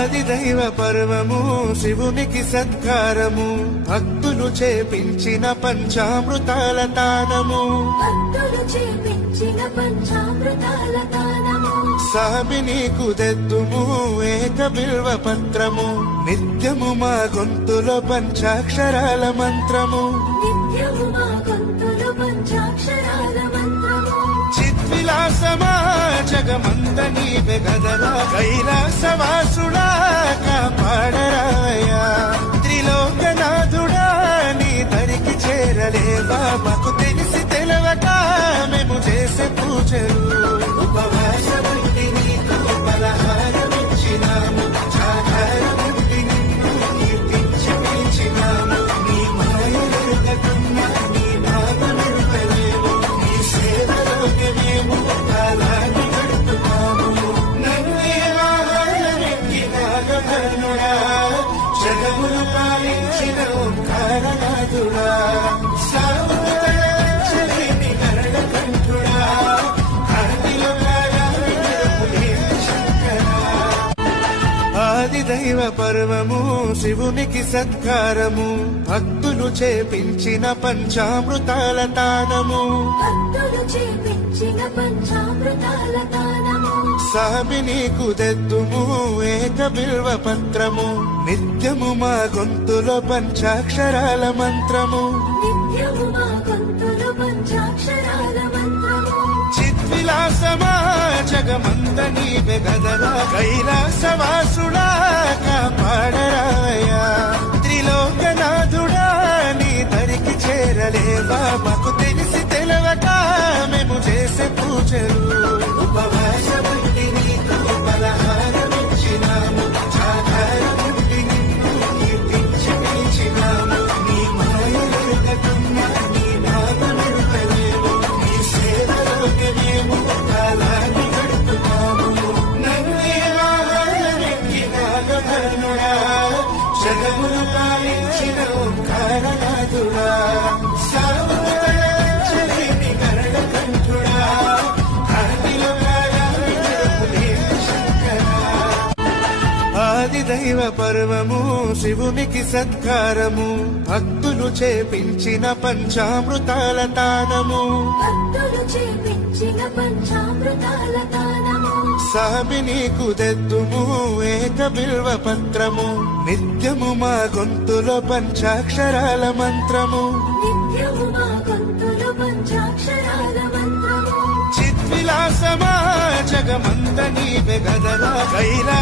ఆదిదైవ పర్వము శివునికి సత్కారము భక్తులు చేపించిన పంచామృతాల తానము సామి నీకు దెద్దుము ఏక బిల్వ పత్రము నిత్యము మా గొంతులో పంచాక్షరాల మంత్రము చిద్విలాసమా జగమంద నీవే గదరా కైలాసవాసుడా కాపాడరాయా త్రిలోకనాథుడా నీ దరికి చేరలేవా మాకు తెలిసి తెలవక మేము చేసే పూజలు ఉపవాసముండి నీకు పలహారమిచ్చినాము జాగారముండి నిన్ను కీర్తించి పిలిచినాము నీ మాయలుగకున్నా నీ భాగమెరుగలేము నీ సేవలోకి మేము కాలాన్ని గడుపుతాము నన్నే వాహనమెక్కి నాగభరణుడా జగమును పాలించిన ఓంకారనాథుడా ఆదిదైవ పర్వము శివునికి సత్కారము భక్తులు చేపించిన పంచామృతాల తానము సామి నీకు దెద్దుము ఏక బిల్వ పత్రము నిత్యము మా గొంతులో పంచాక్షరాల మంత్రము చిద్విలాసమా జగమంద నీవే గదరా కైలాసవాసుడా కాపాడరాయా త్రిలోకనాథుడా నీ దరికి చేరలేవా మాకు తెలిసి తెలవక మేము చేసే పూజలు ఉపవాసముండి నీకు పలహారమిచ్చినాము జాగారముండి నిన్ను కీర్తించి పిలిచినాము నీ మాయలుగకున్నా నీ భాగమెరుగలేము నీ సేవలోకి మేము కాలాన్ని గడుపుతాము నన్నే వాహనమెక్కి నాగభరణుడా జగమును పాలించిన ఓంకారనాథుడా సావుతలచలేని గరుడకంఠుడా ఆదిలో కాలాన్ని గడుపులేని శంకరా ఆదిదైవ పర్వము శివునికి సత్కారము భక్తులు చేపించిన పంచామృతాల తానము సామి నీకు దెద్దుము ఏక బిల్వ పత్రము నిత్యము మా గొంతులో పంచాక్షరాల మంత్రము చిద్విలాసమా జగమంద నీవే గదరా కైలా